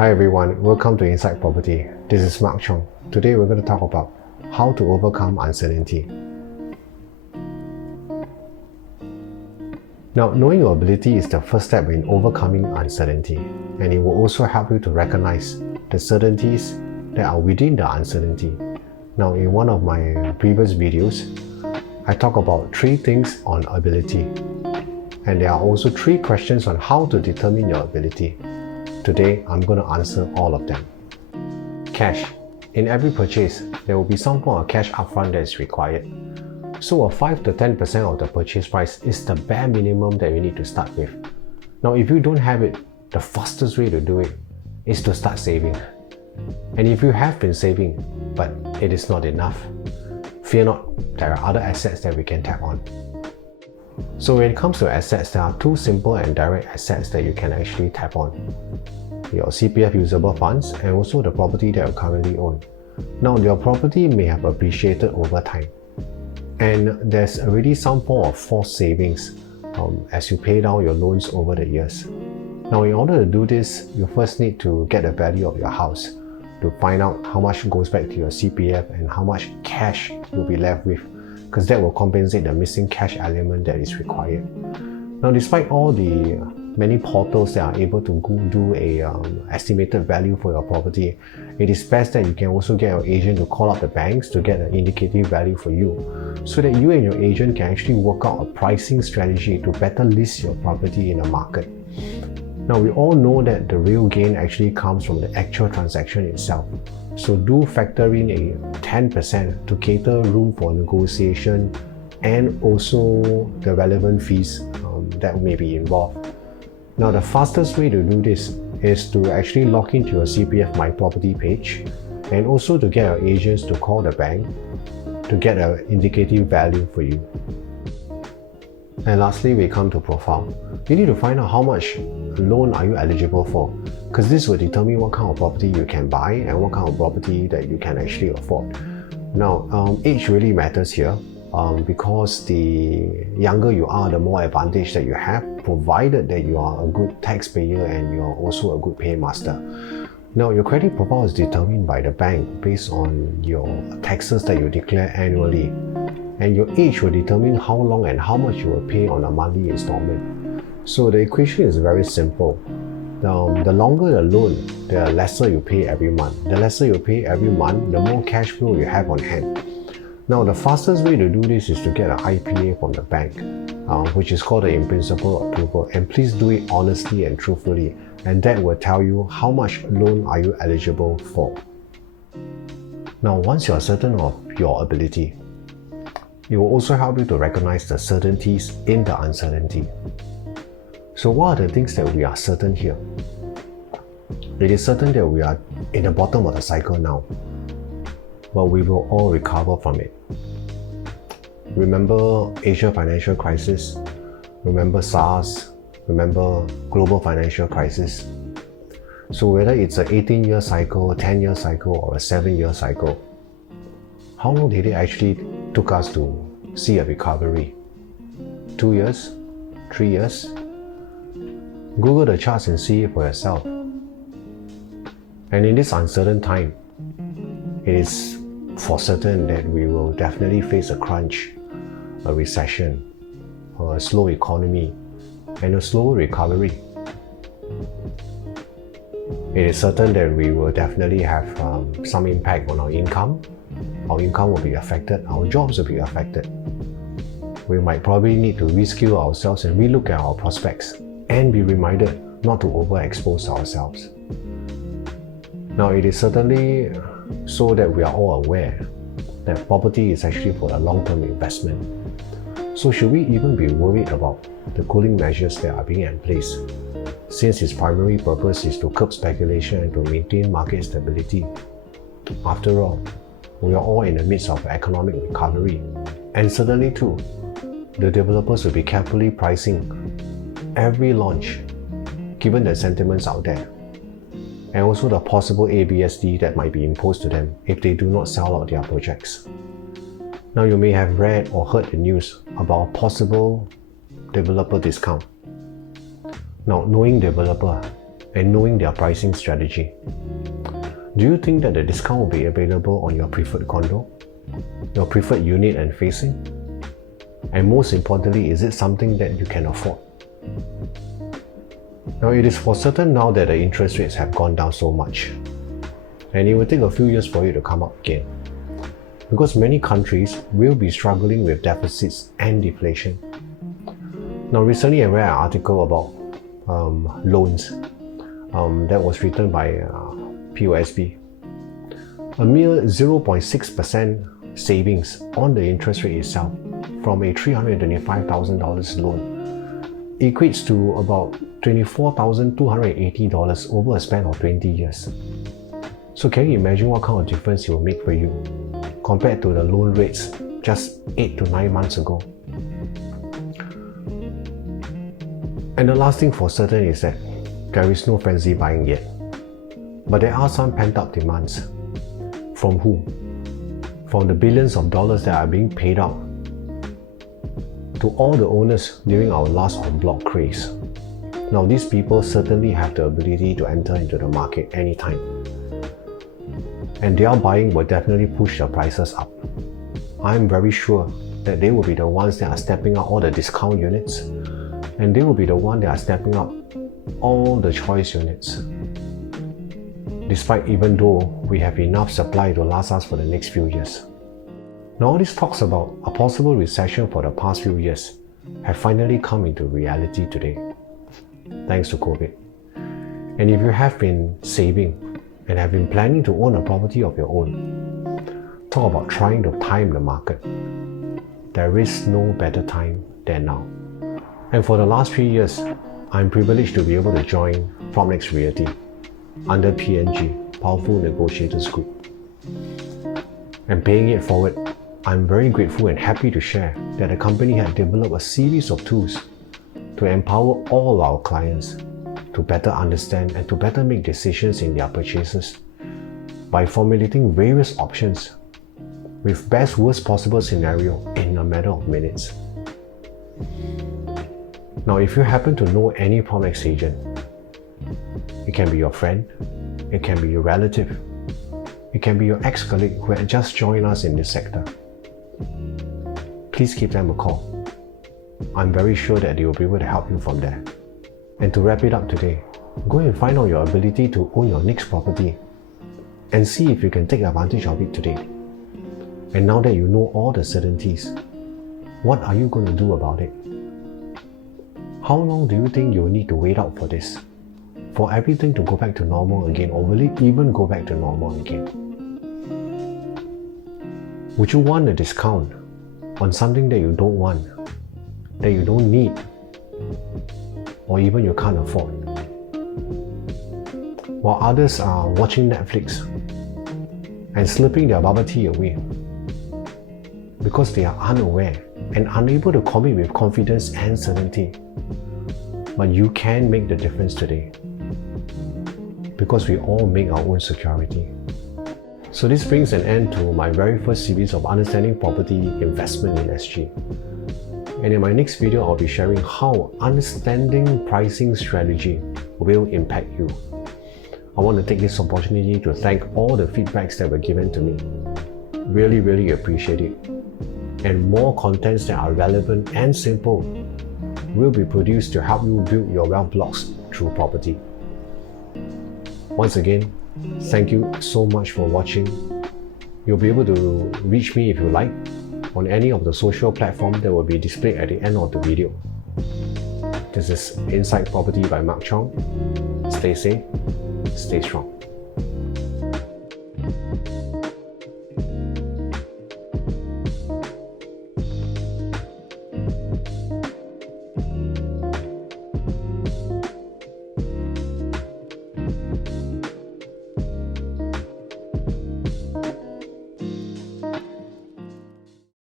Hi everyone, welcome to Inside Property. This is Mark Chong. Today we're going to talk about how to overcome uncertainty. Now, knowing your ability is the first step in overcoming uncertainty, and it will also help you to recognize the certainties that are within the uncertainty. Now, in one of my previous videos, I talk about 3 things on ability, and there are also 3 questions on how to determine your ability. Today, I'm going to answer all of them. Cash. In every purchase, there will be some form of cash upfront that is required. So a 5 to 10% of the purchase price is the bare minimum that you need to start with. Now, if you don't have it, the fastest way to do it is to start saving. And if you have been saving, but it is not enough, fear not, there are other assets that we can tap on. So when it comes to assets, there are 2 simple and direct assets that you can actually tap on. Your CPF usable funds and also the property that you currently own. Now, your property may have appreciated over time, and there's already some form of forced savings as you pay down your loans over the years. Now, in order to do this, you first need to get the value of your house to find out how much goes back to your CPF and how much cash you'll be left with, because that will compensate the missing cash element that is required. Now, despite all the many portals that are able to do a estimated value for your property, it is best that you can also get your agent to call up the banks to get an indicative value for you, so that you and your agent can actually work out a pricing strategy to better list your property in the market. Now, we all know that the real gain actually comes from the actual transaction itself. So do factor in a 10% to cater room for negotiation and also the relevant fees that may be involved. Now, the fastest way to do this is to actually log into your CPF My Property page, and also to get your agents to call the bank to get an indicative value for you. And lastly, we come to profile. You need to find out how much loan are you eligible for, because this will determine what kind of property you can buy and what kind of property that you can actually afford. Now, age really matters here, because the younger you are, the more advantage that you have, provided that you are a good taxpayer and you're also a good paymaster. Now, your credit profile is determined by the bank based on your taxes that you declare annually, and your age will determine how long and how much you will pay on a monthly installment. So the equation is very simple. The longer the loan, the lesser you pay every month. The lesser you pay every month, the more cash flow you have on hand. Now, the fastest way to do this is to get an IPA from the bank, which is called the in principle approval, and please do it honestly and truthfully, and that will tell you how much loan are you eligible for. Now, once you are certain of your ability, it will also help you to recognize the certainties in the uncertainty. So what are the things that we are certain here? It is certain that we are in the bottom of the cycle now, but we will all recover from it. Remember Asia financial crisis? Remember SARS? Remember global financial crisis? So whether it's an 18-year cycle, 10-year cycle, or a 7-year cycle, how long did it actually took us to see a recovery? 2 years? 3 years? Google the charts and see it for yourself. And in this uncertain time, it is for certain that we will definitely face a crunch, a recession, or a slow economy, and a slow recovery. It is certain that we will definitely have some impact on our income. Our income will be affected, our jobs will be affected. We might probably need to reskill ourselves and relook at our prospects, and be reminded not to overexpose ourselves. Now, it is certainly so that we are all aware that property is actually for a long-term investment. So should we even be worried about the cooling measures that are being in place, since its primary purpose is to curb speculation and to maintain market stability? After all, we are all in the midst of economic recovery, and certainly too, the developers will be carefully pricing every launch, given the sentiments out there, and also the possible ABSD that might be imposed to them if they do not sell out their projects. Now, you may have read or heard the news about a possible developer discount. Now, knowing developer, and knowing their pricing strategy. Do you think that the discount will be available on your preferred condo, your preferred unit and facing? And most importantly, is it something that you can afford? Now, it is for certain now that the interest rates have gone down so much, and it will take a few years for it to come up again, because many countries will be struggling with deficits and deflation. Now, recently I read an article about loans that was written by POSB. A mere 0.6% savings on the interest rate itself from a $325,000 loan equates to about $24,280 over a span of 20 years. So can you imagine what kind of difference it will make for you compared to the loan rates just 8 to 9 months ago? And the last thing for certain is that there is no frenzy buying yet. But there are some pent-up demands. From who? From the billions of dollars that are being paid out to all the owners during our last en-bloc craze. Now, these people certainly have the ability to enter into the market anytime. And their buying will definitely push the prices up. I'm very sure that they will be the ones that are stepping up all the discount units, and they will be the ones that are stepping up all the choice units. Despite even though we have enough supply to last us for the next few years. Now, all these talks about a possible recession for the past few years have finally come into reality today, thanks to COVID. And if you have been saving and have been planning to own a property of your own, talk about trying to time the market. There is no better time than now. And for the last 3 years, I'm privileged to be able to join PropNex Realty under PNG, Powerful Negotiators Group. And paying it forward, I'm very grateful and happy to share that the company had developed a series of tools to empower all our clients to better understand and to better make decisions in their purchases by formulating various options with best worst possible scenario in a matter of minutes. Now, if you happen to know any PropNex agent, it can be your friend, it can be your relative, it can be your ex-colleague who had just joined us in this sector. Please give them a call. I'm very sure that they will be able to help you from there. And to wrap it up today, go and find out your ability to own your next property and see if you can take advantage of it today. And now that you know all the certainties, what are you going to do about it? How long do you think you'll need to wait out for this? For everything to go back to normal again, or will it even go back to normal again? Would you want a discount on something that you don't want, that you don't need, or even you can't afford? While others are watching Netflix and slurping their bubble tea away because they are unaware and unable to commit with confidence and certainty. But you can make the difference today, because we all make our own security. So this brings an end to my very first series of Understanding Property Investment in SG. And in my next video, I'll be sharing how understanding pricing strategy will impact you. I want to take this opportunity to thank all the feedbacks that were given to me. Really appreciate it. And more contents that are relevant and simple will be produced to help you build your wealth blocks through property. Once again, thank you so much for watching. You'll be able to reach me if you like on any of the social platforms that will be displayed at the end of the video. This is Inside Property by Mark Chong. Stay safe, stay strong.